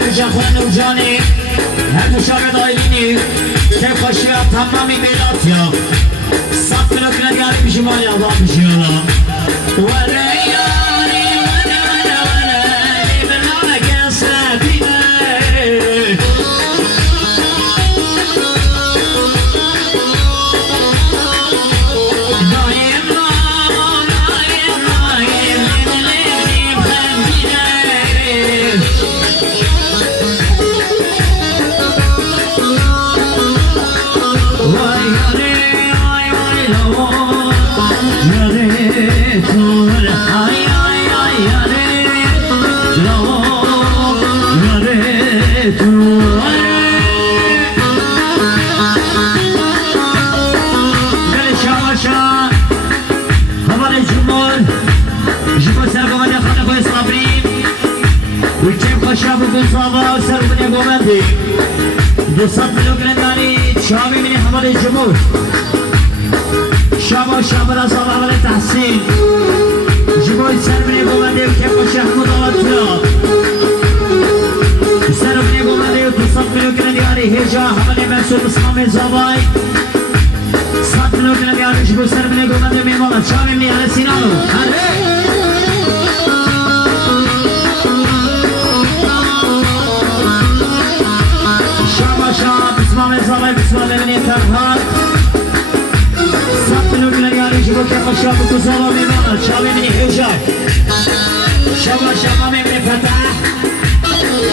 جخوان و جانی هر شاگرد آیلینی که خوشی تمامی میلاد یا صف کنه دیاری پیش مالی آبا پیشی الله دوستان بلوگرندانی شما میبینی حمال جمهور شما را صاحب اول تحصیل جمهور سر بینی گومنده و که خوش احمد آمد فرا سر بینی گومنده و دوستان بلوگرندانی هجا حمال منصور اسلام زابای سات بلوگرندانی جمهور سر بینی گومنده میماند شما میبینی حال سینانو بسمال من فرهاد سب نوگل یاری شو که خوشا بگذارم میماند شما میبینی حجاب شما میبینی فتح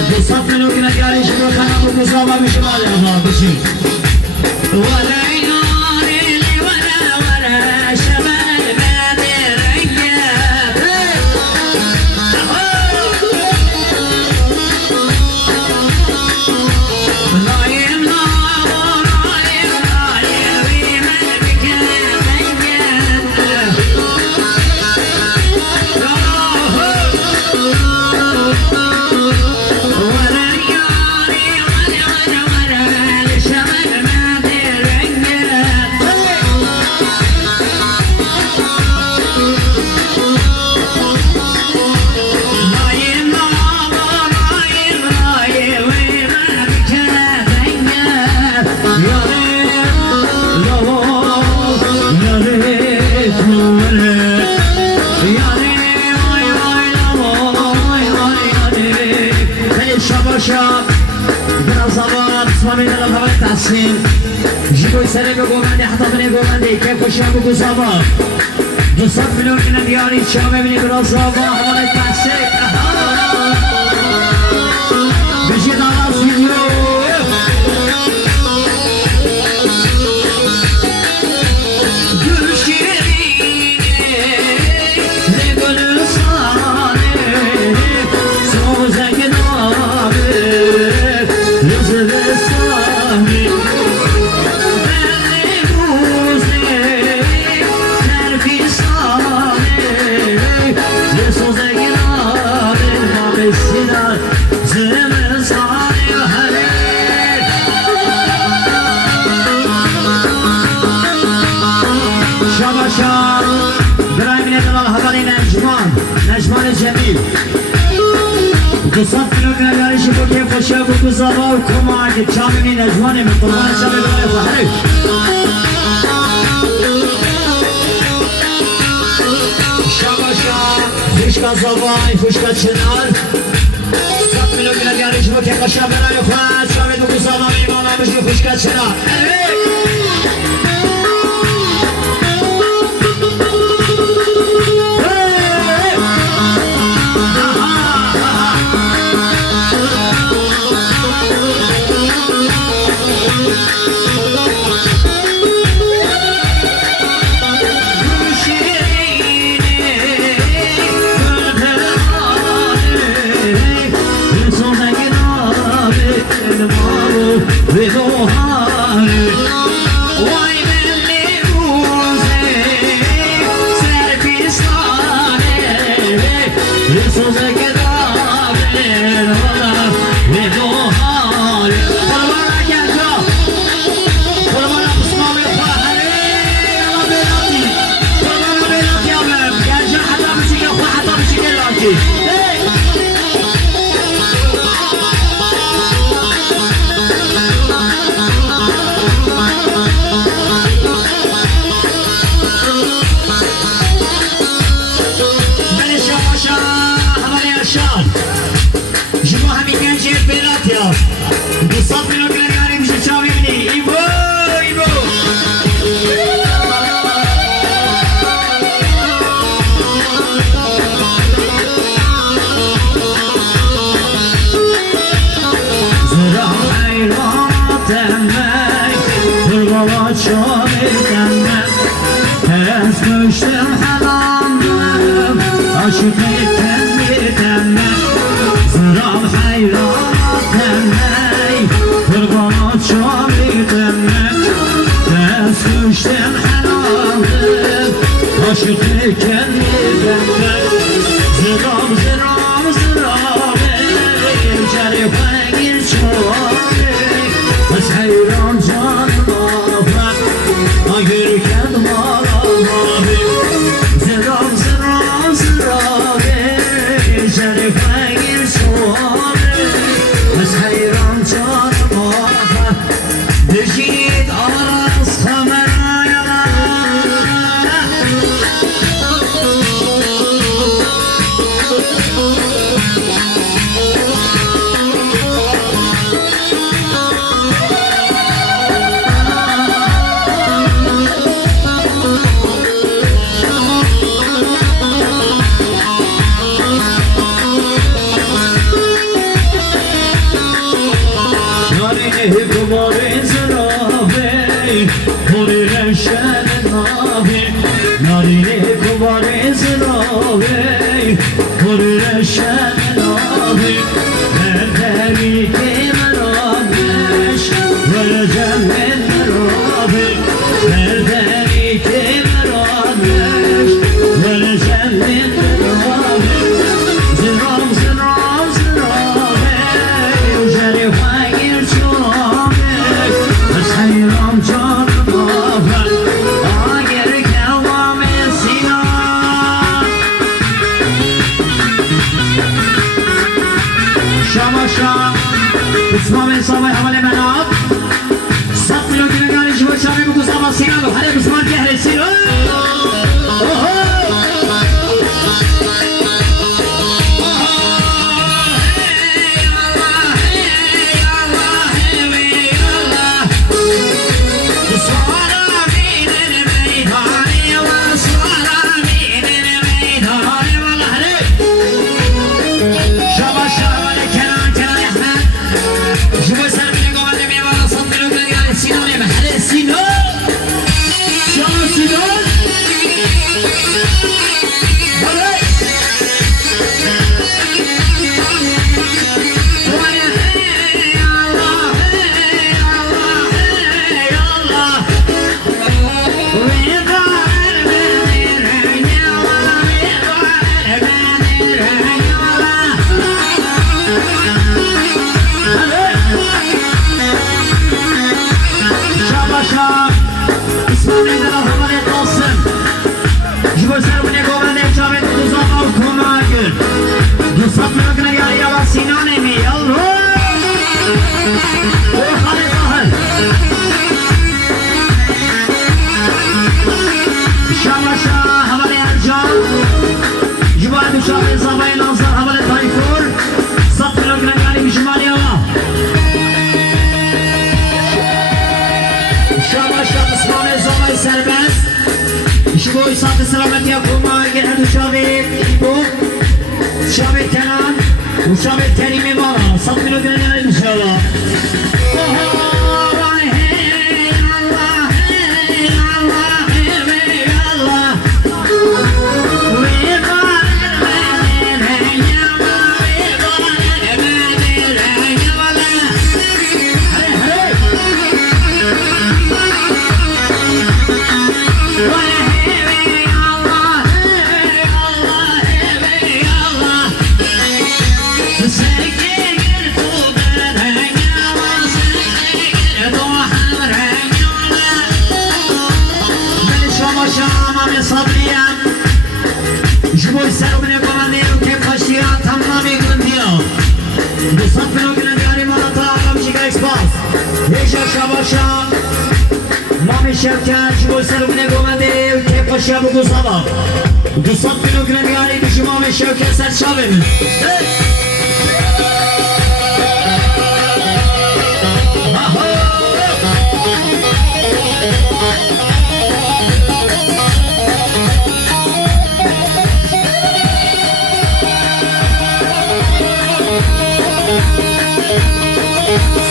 دو سب نوگل یاری شو که بگذارم میشمال اما بشی جيبوا يسلموا قوماندي حطبني قوماندي كيف وشابوا قصابا جصاب مليون من الدياري الشامي من قرصابا حضر التحسيك بيجي ناس فيديو نجمان جمیل دوستان فیلم نگاری شبو که خوشه بگو زبا و کما اگه چامی نجمانه من قربان شبه برای فهرش شباشا خوشکا زبای خوشکا چنار دوستان فیلم نگاری شبو که خوشه برای خواهد شبه بگو زبا میمانه بشو خوشکا چنار aşık kendimden Zıram zıram zıram Cerife gir çoğalı Biz hayran canıma bak Ayırken malamadı Zıram zıram zıram Cerife gir çoğalı Biz hayran canıma bak Düşit aras kameraya Usman Sabay havale menab Sat milyon güne gari jivo çabe bu kuzama sinado Hare Usman cehresi Boy saati selamet yapılma gelen Uşavet bu Uşavet Kenan Uşavet Kerim'i var satmıyor gelen inşallah Jiboy serumine komandero ke paşya tamamı göndiyor. Bu satmıyor güne gari manata aramşika ekspas. Yeşa şabaşa. Mami Şevket Jiboy serumine komandero ke paşya bu kuzaba. Bu satmıyor güne gari bir Mami Şevket serçavim.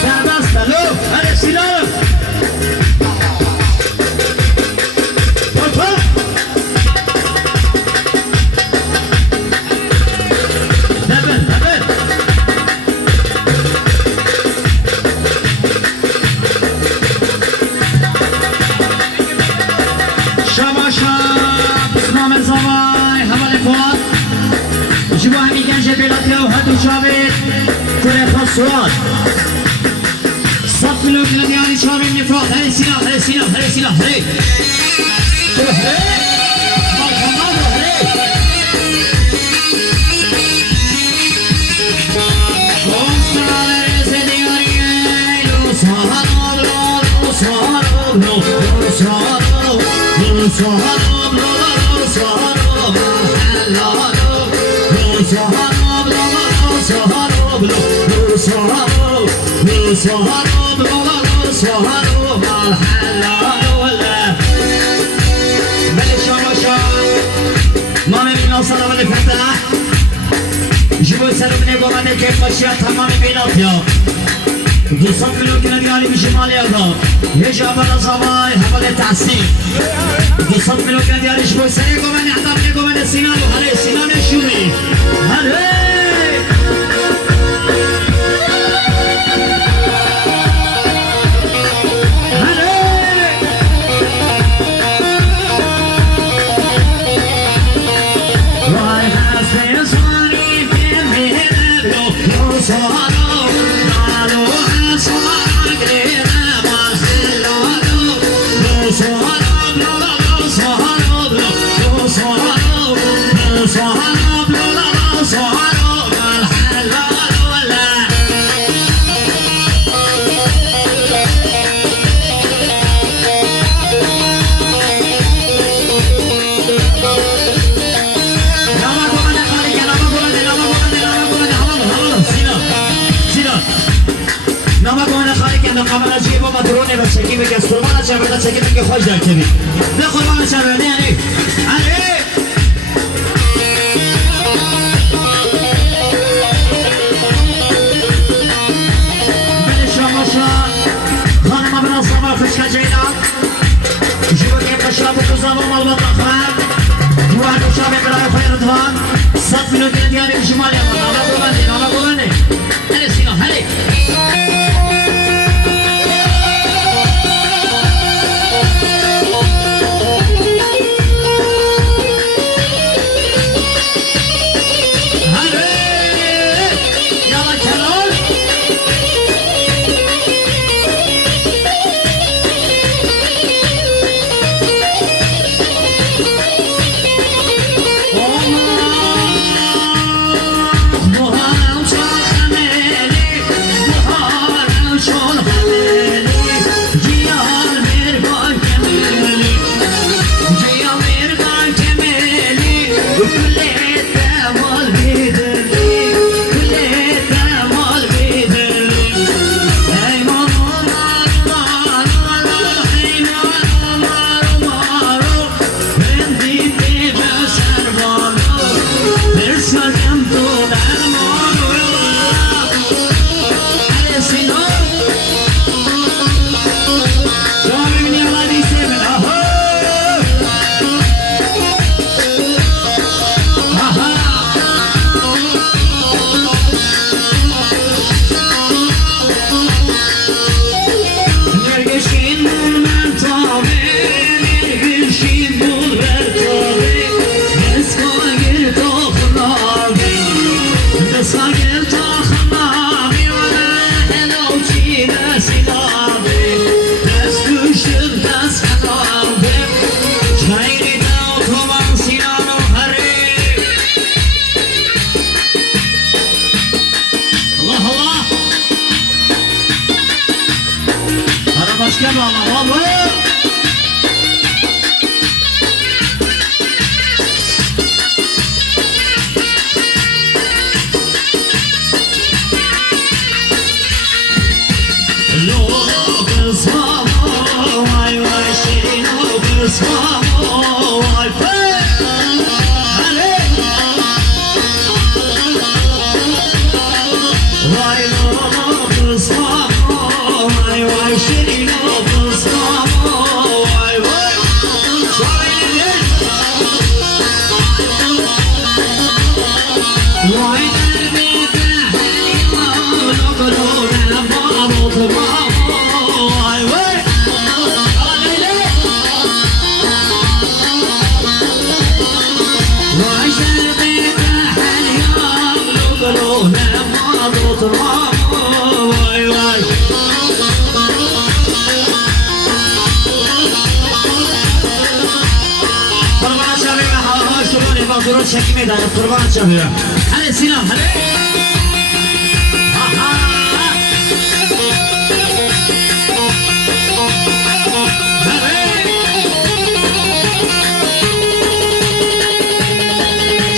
Serbest alo, hadi silahım. Hop. Evet. Şabaşa, سلام زوای حوال فواد جبو همی گنج بیلاتی و هدو چاوید کره خسوات صف ملوک لدیانی چاوید نفراد هلی سینا هلی سینا هلی سینا هلی جبوی سلام نگومنده که باشید تمام بیناتیا 200 میلیون گنجانی میشه مالی آدم یه جابر از هوای حوال تحصیل 200 میلیون گنجانی جبوی سلام نگومنده عدم نگومنده سینالو هره سینال شومی هره چکی بگه سرمان چه چکی بگه خوش در کبی نه قربان چه برده یعنی علی بله شما خانم ابن اصابه فشکه جینا جیبو که بشلا بکوزم و مالبات نخواه دوار بشلا برای خیر دوان 100 میلیون دیاری جمالی نامه بگنده هلی سینا هلی Sinan'ı çekmeyi de kurban çalıyor. Hadi Sinan hadi. Aha.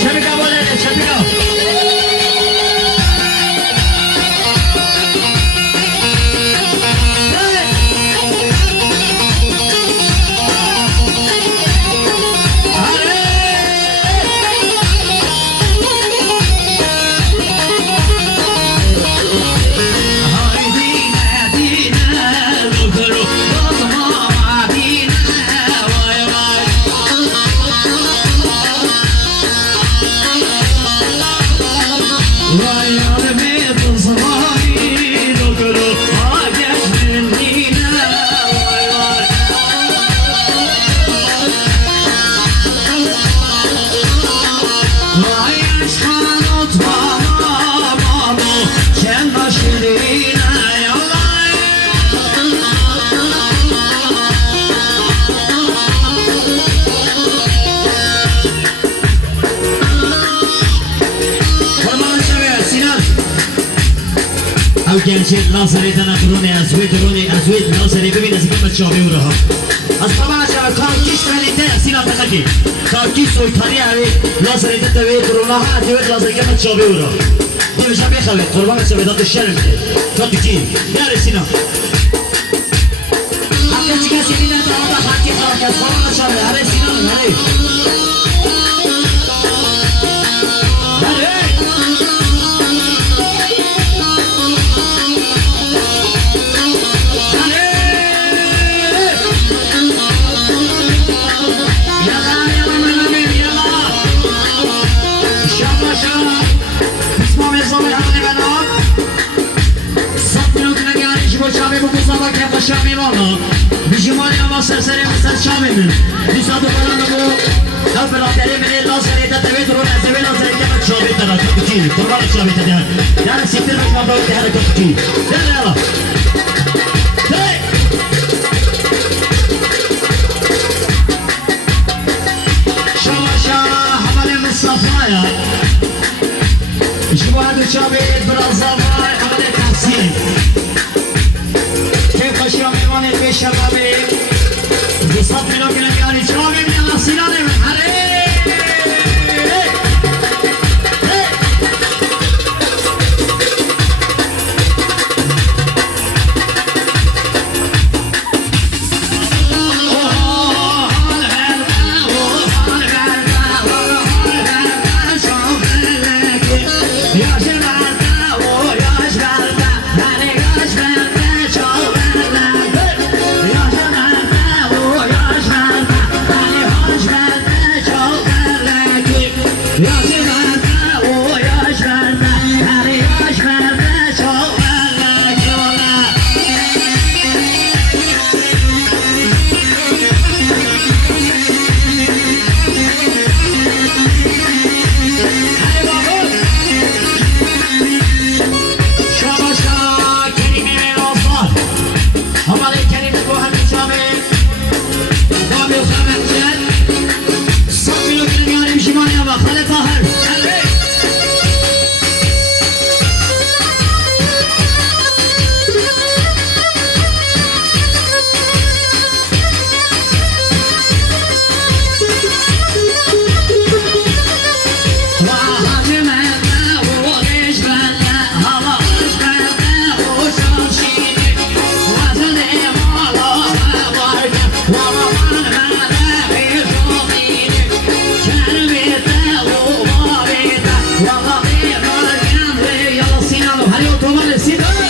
Çabuk abone edin, çabuk. Gerçek Nazareth'ten Akroni Azvet Nazareth bebine sıkıntı çalıyor ha. Az tabanca kalkış velite Sinan takaki. Kalkış soytani abi Nazareth'te tabi duruna ha diyor Nazareth'te çalıyor. Diyor şabe xabe kurban xabe da düşerim. Kalkış. Yar Sinan. Hakkı çıkan Sinan da orada hakkı kalkış falan çalıyor. Hadi Sinan hadi. Şamimano, Bijimani ama serseri mesaj Şamim'in. Düzadu falan bu. Kalp rahatları beni Nazareth'te tevi durun. Tevi Nazareth'te bak Şamim'de bak. Kapıcı, kurban Şamim'de de. Yani siktir bakma böyle değerli kapıcı. Gel yala. Hey! Şavaşa, Hamale Mustafa'ya. Jivadu Şamim, biraz zaman, Hamale Tahsin. Kaşıya meyvan etme şababi. Zısat milokine gari çavim yana Sinan'ım. Hadi. Sinan.